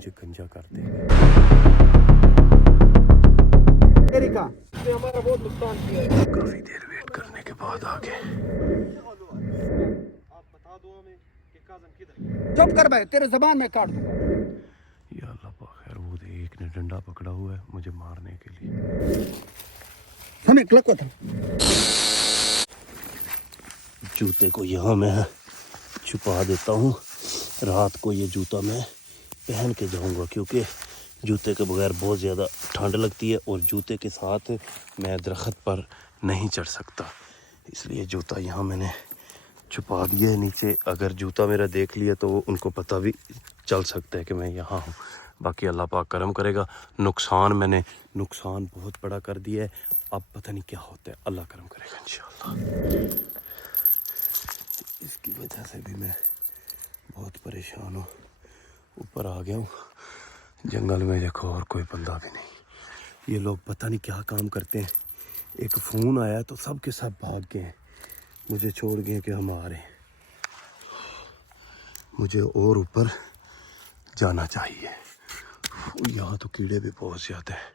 मुझे गंजा कर देंगे। हमारा बहुत नुकसान किया है। काफी देर वेट करने के बाद आ गए। आप बता दो हमें कि काज़म किधर है। चुप कर भाई, तेरे ज़बान में काट दूंगा। या अल्लाह पाक खैर, वो एक ने डंडा पकड़ा हुआ है मुझे मारने के लिए। हमें क्लक था। जूते को यहाँ मैं छुपा देता हूँ। रात को ये जूता मैं पहन के जाऊँगा क्योंकि जूते के बगैर बहुत ज़्यादा ठंड लगती है और जूते के साथ मैं दरख्त पर नहीं चढ़ सकता, इसलिए जूता यहाँ मैंने छुपा दिया है नीचे। अगर जूता मेरा देख लिया तो उनको पता भी चल सकता है कि मैं यहाँ हूँ। बाकी अल्लाह पाक करम करेगा। नुकसान बहुत बड़ा कर दिया है, अब पता नहीं क्या होता है, अल्लाह करम करेगा इंशाअल्लाह। इसकी वजह से भी मैं बहुत परेशान हूँ। ऊपर आ गया हूँ, जंगल में देखो और कोई बंदा भी नहीं। ये लोग पता नहीं क्या काम करते हैं। एक फ़ोन आया तो सब के सब भाग गए हैं, मुझे छोड़ गए कि हम आ रहे हैं। मुझे और ऊपर जाना चाहिए। यहाँ तो कीड़े भी बहुत ज़्यादा हैं।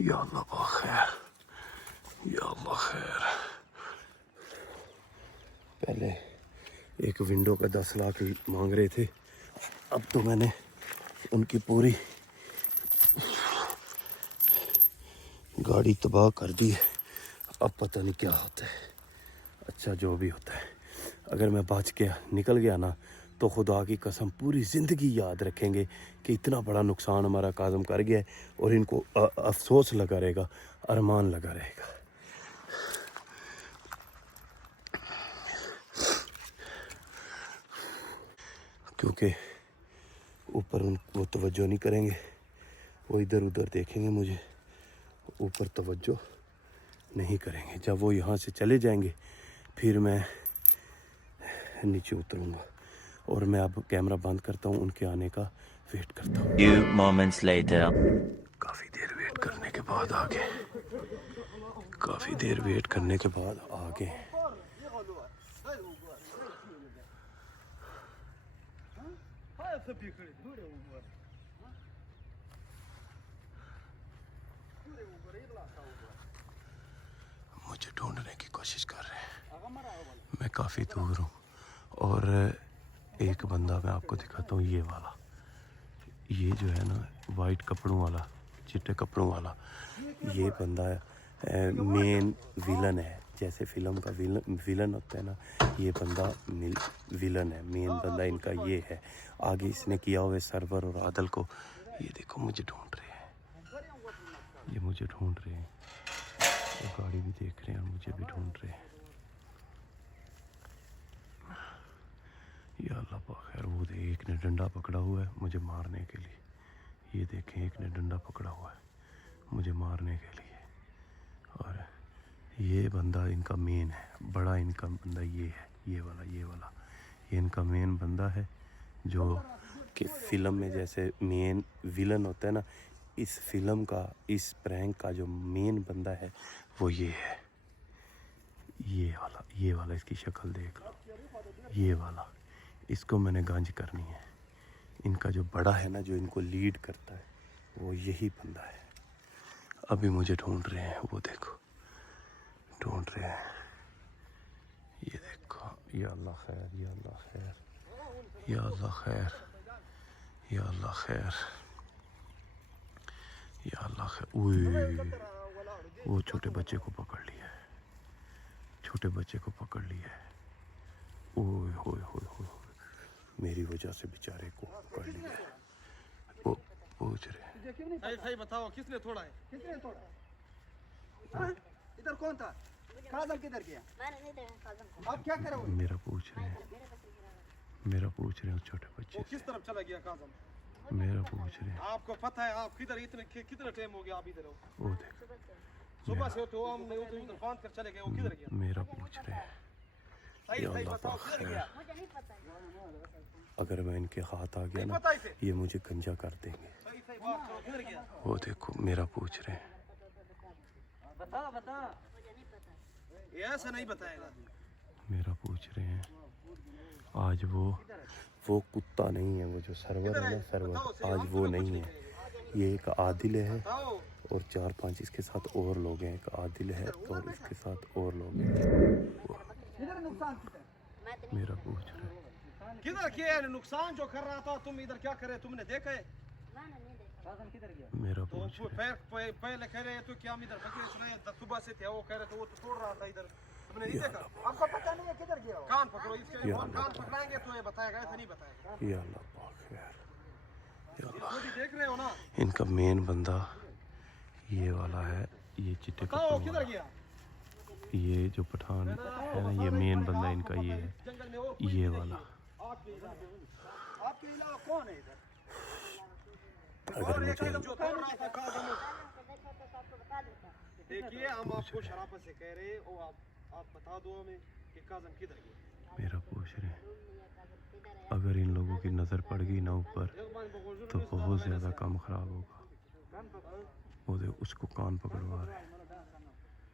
या अल्लाह खैर, या अल्लाह खैर। पहले एक विंडो का 10 लाख मांग रहे थे, अब तो मैंने उनकी पूरी गाड़ी तबाह कर दी है। अब पता नहीं क्या होता है। अच्छा जो भी होता है, अगर मैं बच के निकल गया ना तो खुदा की कसम पूरी ज़िंदगी याद रखेंगे कि इतना बड़ा नुकसान हमारा काज़म कर गया है और इनको अफसोस लगा रहेगा, अरमान लगा रहेगा। क्योंकि ऊपर वो तवज्जो नहीं करेंगे, वो इधर उधर देखेंगे, मुझे ऊपर तवज्जो नहीं करेंगे। जब वो यहाँ से चले जाएंगे फिर मैं नीचे उतरूँगा और मैं अब कैमरा बंद करता हूँ, उनके आने का वेट करता हूँ। Few moments later. काफ़ी देर वेट करने के बाद आ गए। काफ़ी देर वेट करने के बाद आ गए। मुझे ढूंढने की कोशिश कर रहे हैं। मैं काफ़ी दूर हूँ और एक बंदा मैं आपको दिखाता हूँ, ये वाला, ये जो है ना वाइट कपड़ों वाला, चिट्टे कपड़ों वाला, ये बंदा मेन विलन है। जैसे फिल्म का विलन होता है ना, ये बंदा विलन है, मेन बंदा इनका ये है। आगे इसने किया हुआ है सरवर और आदल को। ये देखो मुझे ढूंढ रहे हैं, ये मुझे ढूंढ रहे हैं, वो गाड़ी भी देख रहे हैं और मुझे भी ढूंढ रहे हैं। या अल्लाह पाक खैर, वो एक ने डंडा पकड़ा हुआ है मुझे मारने के लिए। ये देखें, एक ने डंडा पकड़ा हुआ है मुझे मारने के लिए। और ये बंदा इनका मेन है, बड़ा इनका बंदा ये है, ये वाला ये इनका मेन बंदा है। जो कि फ़िल्म में जैसे मेन विलन होता है ना, इस फिल्म का, इस प्रैंक का जो मेन बंदा है वो ये है। ये वाला इसकी शक्ल देख लो, ये वाला, इसको मैंने गंज करनी है। इनका जो बड़ा है ना, जो इनको लीड करता है, वो यही बंदा है। अभी मुझे ढूंढ रहे हैं, वो देखो ढूंढ रहे हैं। ये देखो, या अल्लाह खैर, या अल्लाह खैर, या अल्लाह खैर, या अल्लाह खैर, या अल्लाह खैर। ओए, वो छोटे बच्चे को पकड़ लिया है, छोटे बच्चे को पकड़ लिया है। ओए होए होए होए, मेरी वजह से बेचारे को पकड़ लिया है। वो पूछ रहे हैं, सही बताओ, किसने तोड़ा है? किसने तोड़ा? हाँ? इधर कौन था? काज़म किधर गया? मैंने नहीं देखा काज़म को। आप क्या करोगे? मेरा पूछ रहे हैं, मेरा पूछ रहे हैं छोटे बच्चे वो किस तरफ चला गया काज़म? से, मेरा पूछ रहे हैं। आपको पता है आप किधर कितना टाइम हो गया आप इधर हो? वो देख, सुबह से तो हमने उधर बांध कर चले गए, वो किधर गया? मेरा पूछ रहे हैं। या सही अल्लाह बताओ, पाक किधर खैर, गया? अगर मैं इनके हाथ आ गया नहीं ना, पता इसे। ये मुझे गंजा कर देंगे। सही बात करो, किधर गया? वो देखो मेरा पूछ रहे हैं। बता। ये ऐसा नहीं बताएगा। मेरा पूछ रहे हैं। आज वो वो कुत्ता नहीं है, वो जो सर्वर है ना सर्वर, आज वो नहीं है। ये एक आदिल है और 4-5 इसके साथ और लोग हैं। एक आदिल है और इसके साथ और लोग हैं। इधर नुकसान कितना मेरा पूछ रहे हैं। किधर किया है नुकसान जो कर रहा था, तुम इधर क्या करे, तुमने देखा है? किधर गया मेरा तो पूछ रहे हैं। पहले कह रहे तो क्या हम इधर बकरे सुनाए सुबह से थे, वो कह रहे थे वो तो तोड़ रहा था इधर, तुमने नहीं देखा? आपको पता नहीं है किधर गया कान पकड़ो इसके, कौन कान पकड़ाएंगे तो ये बताएगा, ऐसा नहीं बताएगा। या अल्लाह पाक यार, या अल्लाह। खुद ही देख रहे हो ना। इनका मेन बंदा ये वाला है, ये चिट्टे बताओ कपड़ों किधर वाला। गया? ये जो पठान है ना, ये मेन बंदा इनका ये है, जंगल में और ये वाला। आपके अलावा कौन है इधर अगर मुझे जो तोड़ रहा था कागज, देखिए हम आपको शराफत से कह रहे हो, आप बता दो हमें कि काजम किधर गया। मेरा पूछ रहे हैं। अगर इन लोगों की नज़र पड़ गई ना ऊपर तो बहुत ज़्यादा काम ख़राब होगा। वो देख उसको कान पकड़वा रहे हैं,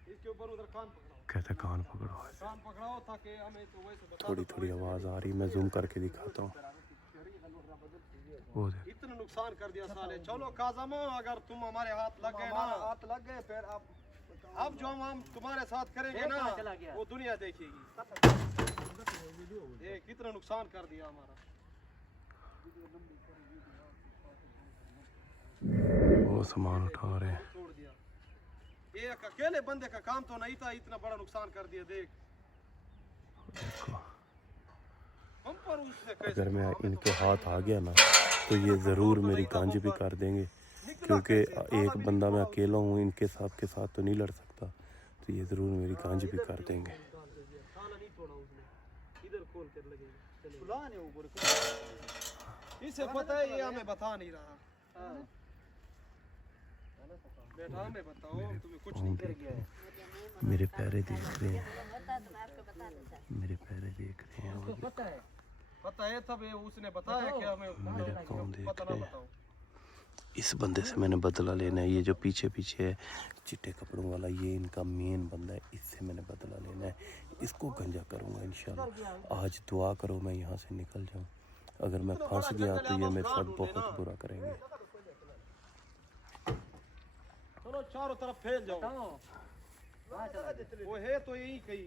इसके ऊपर उधर कान पकड़ाओ, कहते कान पकड़वा। कान पकड़ाओ ताकि हमें तो वैसे बता। थोड़ी थोड़ी आवाज़ आ रही, मैं जूम करके दिखाता हूँ। वो देख इतना नुकसान कर दिया साले। चलो काजम, अगर तुम हमारे हाथ लग गए ना, हाथ लग गए फिर आप अब जो हम तुम्हारे साथ करेंगे ना वो दुनिया देखेगी। ये कितना नुकसान कर दिया हमारा। वो सामान उठा रहे हैं। छोड़ दिया, एक अकेले बंदे का काम तो नहीं था, इतना बड़ा नुकसान कर दिया। देख देखो, हम पर उसने कैसे, अगर मैं इनके हाथ आ गया ना तो ये ज़रूर मेरी गांज भी कर देंगे, क्योंकि एक बंदा मैं अकेला हूँ, इनके साथ के साथ तो नहीं लड़ सकता, तो ये ज़रूर मेरी गांज भी कर देंगे। ताला नहीं तोड़ा उसने, इधर खोल कर लगेगा। फुलाने ऊपर इसे पता है, ये हमें बता नहीं रहा। बेटा हमें बताओ, तुम्हें कुछ नहीं कर गया है। मेरे पैरे देख रहे हैं, मेरे पैरे देख रहे हैं। वो पता है तब ये उसने बताया कि हमें मेरे पाँव देख पता ना रहे हैं। बताओ। इस बंदे से मैंने बदला लेना है। ये जो पीछे पीछे है चिट्टे कपड़ों वाला, ये इनका मेन बंदा है, इससे मैंने बदला लेना है। इसको गंजा करूँगा इंशाल्लाह। आज दुआ करो मैं यहाँ से निकल जाऊँ, अगर मैं फंस गया तो ये मेरे साथ बहुत बुरा करेंगे। चलो चारों तरफ फैल जाओ, वो है तो यही कहीं।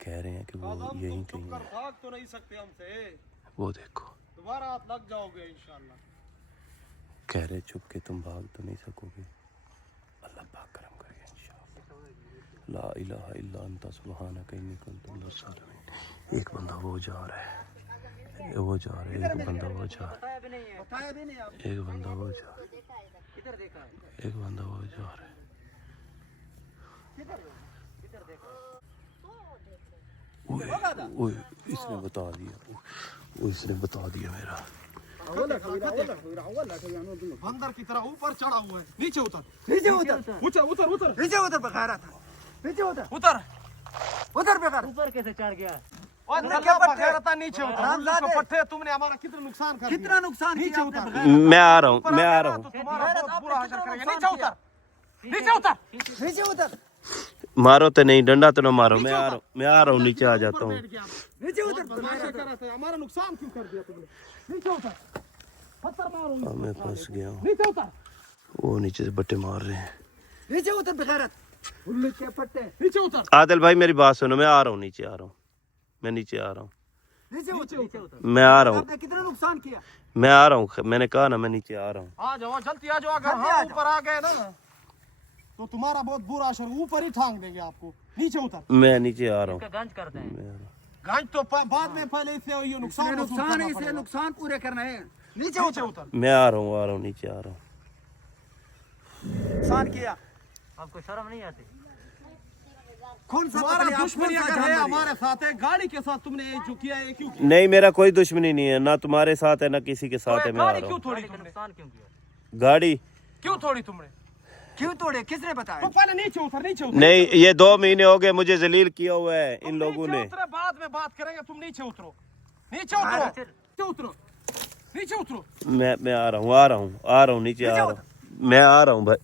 कह रहे हैं कि वो आजम, यहीं तुम कहीं कर है। भाग तो नहीं सकते हमसे, वो देखो, दोबारा हाथ लग जाओगे इंशाल्लाह। कह रहे चुप के तुम भाग तो नहीं सकोगे, अल्लाह पाक करम करेगा इंशाल्लाह। ला इलाहा इल्ला अंता सुब्हानका इन्नी कुन्तु मिनज़ ज़ालिमीन। एक बंदा वो जा रहा है, वो जा रहा है, एक बंदा वो जा रहा है, बताया भी नहीं आप एक बंदा वो जा रहा है, किधर देखा है एक बंदा वो जा रहा है। किधर देखा ओए ओए, इसने बता दिया, वो इसने बता दिया मेरा। बंदर की तरह ऊपर चढ़ा हुआ है, नीचे उतर, नीचे उतर उतर उतर उतर नीचे उतर बखारा था नीचे उतर उतर। उतर बेकार ऊपर कैसे चढ़ गया? और तुमने गला क्या पट्टे? पकड़ा था, नीचे उतर। हरामजादे। उसको पट्टे, तुमने हमारा कितना नुकसान कर दिया। कितना नुकसान नीचे किया उतर। आपने मैं आ रहा हूँ, मैं आ रहा तो हूँ। तुम्हारा बहुत आपने बुरा कितना हाल करेंगे। नुकसान नीचे उतर, नीचे उतर। नीचे उतर मारो तो नहीं, डंडा तो ना मारो। मैं आ रहा हूँ, मैं आ रहा हूँ, नीचे आ जाता हूँ। नीचे उतर तमाशा कर रहा था, हमारा नुकसान क्यों कर दिया तुमने? नीचे उतर, पत्थर मारो। अब मैं फंस गया हूँ। नीचे उतर, वो नीचे से बट्टे मार रहे हैं। नीचे उतर बेकार उल्लू के पट्टे नीचे उतर, आदिल भाई मेरी बात सुनो, मैं आ रहा हूँ, नीचे आ रहा हूँ, मैं नीचे आ रहा हूँ, नीचे उतर मैं आ रहा हूँ, आपने कितना नुकसान किया मैं आ रहा हूँ। मैंने कहा ना मैं नीचे आ रहा हूँ। आ जाओ जल्दी आ जाओ। अगर जल्दी आ हम जाओ। ऊपर आ गए ना तो तुम्हारा बहुत बुरा असर, ऊपर ही ठांग देंगे आपको। नीचे उतर, मैं नीचे आ रहा हूँ, गंज करते हैं। मैं आ रहा हूँ। गांज तो बाद में, पहले इससे ये नुकसान नुकसान है इसे नुकसान पूरे करना है नीचे नीचे उतर उतर। मैं आ रहा हूँ, आ रहा हूँ, नीचे आ रहा हूँ। नुकसान किया आपको शर्म नहीं आती? कौन सा तुम्हारा पकड़े, आप दुश्मनी कौन सा अगर है जानवर हमारे साथ है, गाड़ी के साथ तुमने ये जो किया है, क्यों किया? नहीं, मेरा कोई दुश्मनी नहीं है, ना तुम्हारे साथ है ना किसी के साथ है। मैं आ गाड़ी रहा क्यों हूँ। तोड़ी गाड़ी का तुमने? नुकसान क्यों किया? गाड़ी क्यों तोड़ी तुमने? क्यों तोड़े किसने बताया तो पहले नीचे उतर, नीचे उतर। नहीं, ये 2 महीने हो गए मुझे जलील किया हुआ है तुम इन लोगों नीचे ने। उतरे, बाद में बात करेंगे। तुम नीचे उतरो, नीचे उतरो, नीचे उतरो, नीचे उतरो। मैं आ रहा हूँ, आ रहा हूँ, आ रहा हूँ, नीचे आ रहा हूँ, मैं आ रहा हूँ भाई,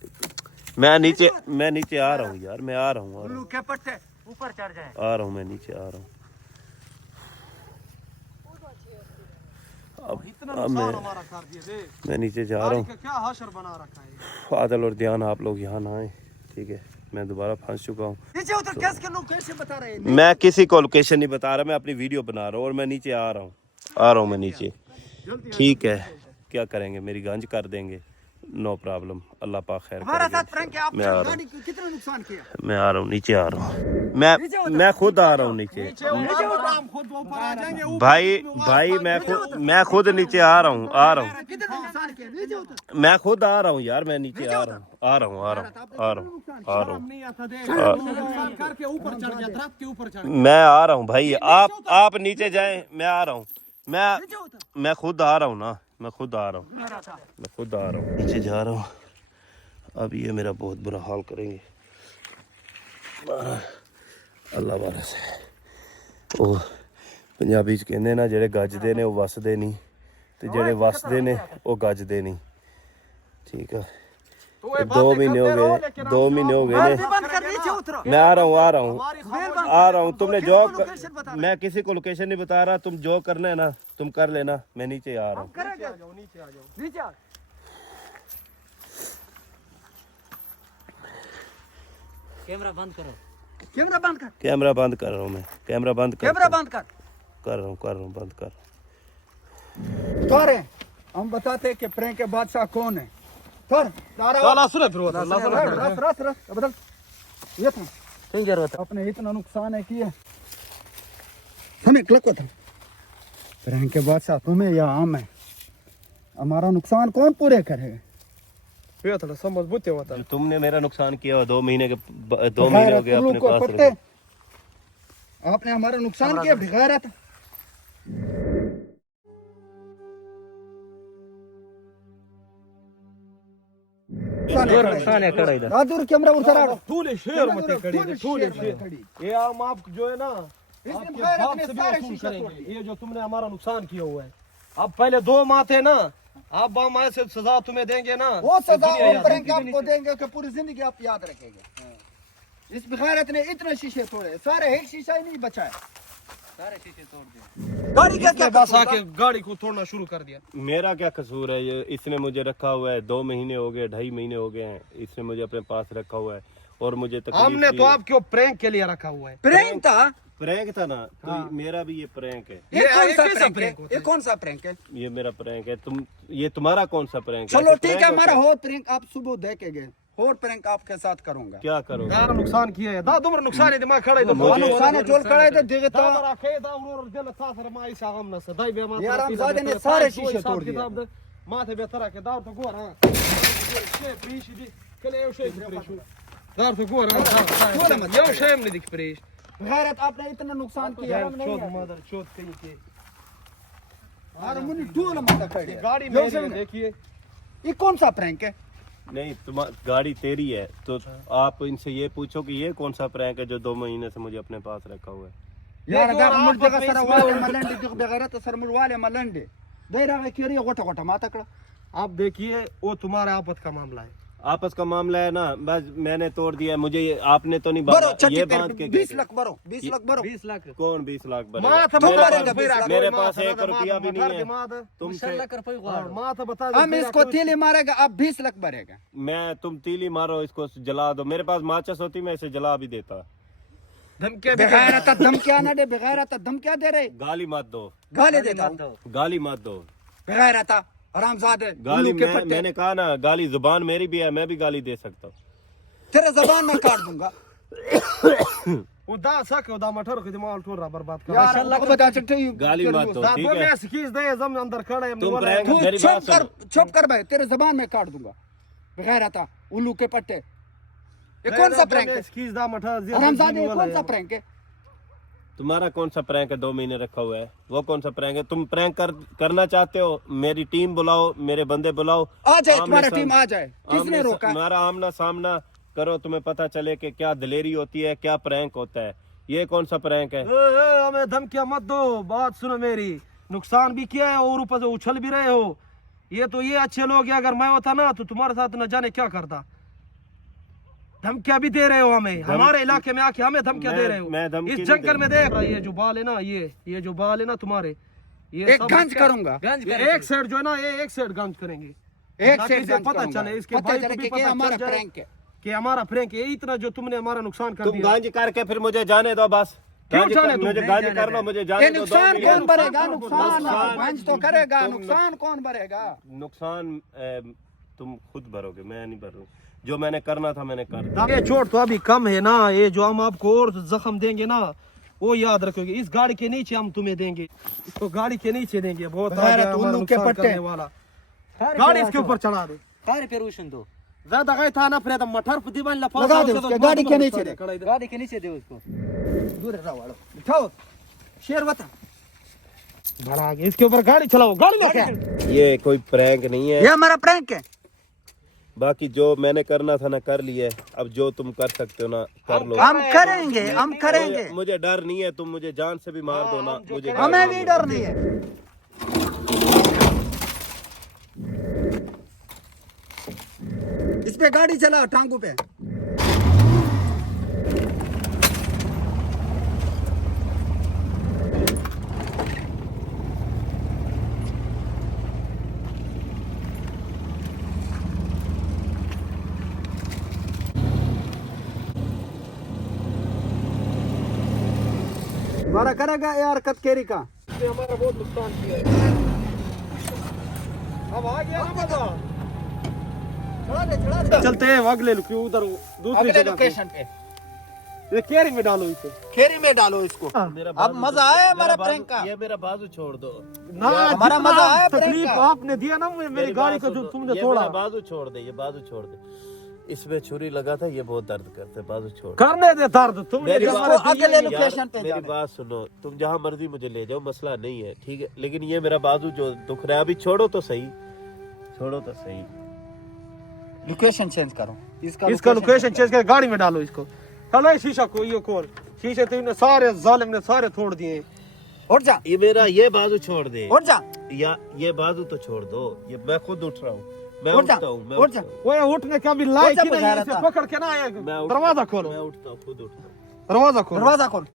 मैं नीचे आ रहा हूँ यार, मैं आ रहा हूँ, आ रहा उल्लू हूँ, के पट्टे ऊपर चढ़ जाए। आ रहा हूँ, मैं नीचे आ रहा हूँ। इतना अब नुकसान मैं हमारा कर दिए देख। मैं नीचे जा रहा गाड़ी हूँ। का क्या हाशर बना रखा है। फादल और ध्यान आप लोग यहाँ ना आए, ठीक है? मैं दोबारा फंस चुका हूँ। नीचे उतर, कैसे लोकेशन बता रहे हैं? मैं किसी को लोकेशन नहीं बता रहा, मैं अपनी वीडियो बना रहा हूँ और मैं नीचे आ रहा हूँ मैं नीचे। ठीक है, क्या करेंगे, मेरी गंज कर देंगे, नो प्रॉब्लम, अल्लाह पाक खैर हमारा करेगा साथ प्रैंक है, मैं आ आपने रहा गाड़ी को कितना नुकसान किया? हूँ, मैं आ रहा हूँ, नीचे आ रहा हूँ, मैं खुद आ रहा हूँ नीचे। हम खुद ऊपर आ जाएंगे। भाई मैं खुद नीचे आ रहा हूँ कितना नुकसान किया? नीचे उतर। मैं खुद आ रहा हूँ यार, मैं नीचे आ रहा हूँ नहीं आता देख, नुकसान करके ऊपर चढ़ गया, दरख्त के ऊपर चढ़ मैं आ रहा हूँ भाई, आप नीचे जाएं, मैं आ रहा हूँ, मैं खुद आ रहा हूँ ना, मैं खुद आ रहा हूँ, नीचे जा रहा हूँ। अब ये मेरा बहुत बुरा हाल करेंगे, अल्लाह वारस है। ਉਹ ਪੰਜਾਬੀ ਚ ਕਹਿੰਦੇ ਨਾ, ਜਿਹੜੇ ਗੱਜਦੇ ਨੇ ਉਹ ਵਸਦੇ ਨਹੀਂ ਤੇ ਜਿਹੜੇ ਵਸਦੇ ਨੇ ਉਹ ਗੱਜਦੇ ਨਹੀਂ, ਠੀਕ ਆ। 2 महीने हो गए, 2 महीने हो गए ने, बंद कर, नीचे उतरो। मैं आ रहा हूँ, तुमने जो मैं किसी को लोकेशन नहीं बता रहा, तुम जो करना है ना तुम कर लेना, मैं नीचे आ रहा हूँ। नीचे आ। कैमरा बंद करो। कैमरा बंद कर। कैमरा बंद कर रहा हूँ मैं, कैमरा बंद कर कैमरा बंद कर रहा हूँ बंद कर। कौन है? हम बताते हैं कि प्रैंक के बादशाह कौन है। कर बदल ये था क्यों जरूरत है? अपने इतना नुकसान है किया, हमें क्लक था। प्रैंक के बादशाह तुम्हें या हम है, हमारा नुकसान कौन पूरे करेगा? ये थोड़ा समझ बुते होता। जो तुमने मेरा नुकसान किया 2 महीने के 2 महीने हो गए अपने पास पट्टे, आपने हमारा नुकसान किया, भिखारा था। नुकसान है खड़ा इधर। दादूर कैमरा उतारा। थूले शेर मत करिए, थूले शेर। ये हम आप जो है ना, आपके बाप से भी वसूल करेंगे। ये जो तुमने हमारा नुकसान किया हुआ है, अब पहले 2 माह थे ना, आप बाम से सजा तुम्हें देंगे ना, वो सजा और प्रैंक आपको देंगे कि पूरी जिंदगी आप याद रखेंगे। इस भिखारत ने इतने शीशे तोड़े, सारे एक शीशा ही नहीं बचा है, सारे शीशे तोड़ दिए। गाड़ी क्या क्या बस आके गाड़ी को तोड़ना शुरू कर दिया। मेरा क्या कसूर है? ये इसने मुझे रखा हुआ है, 2 महीने हो गए, 2.5 महीने हो गए हैं, इसने मुझे अपने पास रखा हुआ है और मुझे तकलीफ हमने तो आपको प्रैंक के लिए रखा हुआ है। प्रैंक था, प्रैंक था ना, तो मेरा भी ये प्रैंक है। ये कौन सा कैसा प्रैंक है? ये कौन सा प्रैंक है? ये मेरा प्रैंक है। ये तुम्हारा कौन सा प्रैंक है? चलो ऐसे ठीक है, प्रैंक हमारा होता और प्रैंक आप सुबह देखेंगे, और प्रैंक आपके साथ करूंगा। क्या करोगे? दार नुकसान किया है, दा तुमरा नुकसान है, दिमाग खड़ा है। वो नुकसान है जोल करे तो देखे तो दार आखे दा और जल था सर माई सागम न सदाई बे मा यार हम ज़्यादा ने सारे शीशे तोड़ दिए। माथे बे तरह के दार तो गोर हां शे प्रीश दी कले यो शे प्रीश दार तो गोर हां यो शे में दिख प्रीश। गैरत आपने इतना नुकसान किया, चोद मदर चोद कहीं के और मुझे ढूंढ मत कर। गाड़ी में देखिए, ये कौन सा प्रैंक है? नहीं, गाड़ी तेरी है तो आप इनसे ये पूछो कि ये कौन सा प्रैंक है जो 2 महीने से मुझे अपने पास रखा हुआ है। यार अगर मुझ जगह सर वाले मलंडे दिख बगैरत सर मुझ वाले मलंडे दे रहा है कि ये गोटा गोटा माता कड़ा। आप देखिए वो तुम्हारा आपस का मामला है, आपस का मामला है ना, बस मैंने तोड़ दिया, मुझे आपने तो नहीं बरो ये बात के 20 लाख बरो, 20 लाख बरो, 20 लाख कौन 20 लाख माँ भरेगा? था बता मेरे पास 1 रुपया भी नहीं है। तुमसे माँ था बता हम इसको तीली मारेगा, आप 20 लाख भरेगा। मैं तुम तीली मारो, इसको जला दो। मेरे पास माचिस होती मैं इसे जला भी देता। धमकियां बेगैरत धमकियां ना दे, बेगैरत धमकियां दे रहे, गाली मत दो, गाली देता हूं, गाली मत दो, बेगैरत हरामजादे। गाली उल्लू के पट्टे, मैंने कहा ना, गाली जुबान मेरी भी है, मैं भी गाली दे सकता हूँ। तेरे जबान में काट दूंगा। वो दा सक वो दा मटर के दिमाग ठोर बर्बाद कर यार अल्लाह बता चट्टे गाली मत दो, ठीक है? मैं सिकीज दे जम अंदर खड़े हम तुम प्रैंक तू मेरी बात सुनो। चुप कर भाई, तेरे जबान में काट दूंगा, बेगैरत उल्लू के पट्टे। ये कौन सा प्रैंक है? सिकीज दा मटर हरामजादे, ये कौन सा प्रैंक है? तुम्हारा कौन सा प्रैंक है? 2 महीने रखा हुआ है, वो कौन सा प्रैंक है? तुम प्रैंक करना चाहते हो? मेरी टीम बुलाओ, मेरे बंदे बुलाओ, आ जाए, तुम्हारा टीम आ जाए। किसने रोका? हमारा आमना सामना करो, तुम्हें पता चले कि क्या दिलेरी होती है, क्या प्रैंक होता है। ये कौन सा प्रैंक है? हमें धमकियां मत दो, बात सुनो मेरी। नुकसान भी किया है और ऊपर से उछल भी रहे हो। ये तो ये अच्छे लोग हैं, अगर मैं होता ना तो तुम्हारे साथ न जाने क्या करता। धमकियां भी दे रहे हो हमें, हमारे इलाके में आके हमें धमकियां दे रहे हो। मैं धमकी इस नहीं जंगल दे में देख रहा, ये जो बाल है ना, ये जो बाल है ना तुम्हारे, ये एक सब गंज करूंगा, ये एक साइड जो है ना, ये एक साइड गंज करेंगे एक ताकि से इसे पता चले, इसके भाई को भी पता हमारा चल जाए प्रैंक है। कि हमारा प्रैंक है। इतना जो तुमने हमारा नुकसान कर तुम दिया। गांज करके फिर मुझे जाने दो बस। क्यों गांज जाने कर- दो? मुझे गांज करना, मुझे ये जाने दो। नुकसान दो कौन मिनट। भरेगा? नुकसान नुकसान- गंज तो करेगा, तुम- नुकसान कौन भरेगा? नुकसान तुम खुद भरोगे, मैं नहीं भरूँ। जो मैंने करना था मैंने कर दिया। ये चोट तो अभी कम है ना, ये जो हम आपको और जख्म देंगे ना वो याद रखोगे। इस गाड़ी के नीचे हम तुम्हें देंगे, इसको गाड़ी के नीचे देंगे। बहुत आ गैरत गया हमारा उल्लू के नुकसान पट्टे। करने वाला। गाड़ी इसके ऊपर चढ़ा दो। कार पे रोशन दो, ज्यादा गए था ना फिर मठर दीवान लफा लगा दे उसके, गाड़ी के नीचे दे। गाड़ी के नीचे दे उसको। दूर रहो वालो, उठाओ शेर बता। बड़ा आगे इसके ऊपर गाड़ी चलाओ, गाड़ी लेके। ये कोई प्रैंक नहीं है। ये हमारा प्रैंक है। बाकी जो मैंने करना था ना कर लिया। अब जो तुम कर सकते हो ना कर लो। हम करेंगे, हम करेंगे, मुझे डर नहीं है, तुम मुझे जान से भी मार दो ना, मुझे डर हमें नहीं भी है। डर नहीं है। इस पे गाड़ी चला टांगों पे। हमारा करेगा ये हरकत केरी का। इसने हमारा बहुत नुकसान किया है। अब आ गया ना मजा। चलते हैं अगले उधर दूसरी अगले जगह पे। लोकेशन पे ये केरी में डालो इसे। खेरी में डालो इसको। अब मजा आया हमारा प्रैंक का। ये मेरा बाजू छोड़ दो। ना हमारा जितना मजा आया तकलीफ प्रैंक का। आपने दिया ना मेरी गाड़ी को, जो तुमने ये तोड़ा। मेरा बाजू छोड़ दे, ये बाजू छोड़ दे। इसमें छुरी लगा था, ये बहुत दर्द करते, बाजू छोड़। करने दे दर्द तुमने मेरी जो बात- हमारे अगले दिए- लोकेशन पे मेरी जाना है। बात सुनो, तुम जहाँ मर्जी मुझे ले जाओ, मसला नहीं है, ठीक है। लेकिन ये मेरा बाजू जो दुख रहा है, अभी छोड़ो तो सही, छोड़ो तो सही। लोकेशन चेंज करो। इसका लोकेशन चेंज करके गाड़ी में डालो इसको। चलो ये शीशा को, ये खोल। शीशे तो इन्हें सारे जालिम ने सारे तोड़ दिए। उठ जा, ये मेरा ये बाजू छोड़ दे, उठ जा, या ये बाजू तो छोड़ दो। ये मैं खुद उठ रहा हूँ, मैं उठ जा, उठता हूँ, मैं उठ जा। उठता हूँ, वो उठने का भी लायक ही नहीं है, बगैर इसे था। पकड़ के ना आए। मैं उठता हूँ, दरवाजा खोलो, मैं उठता हूँ, खुद उठता हूँ। दरवाजा खोलो। दरवाजा खोल।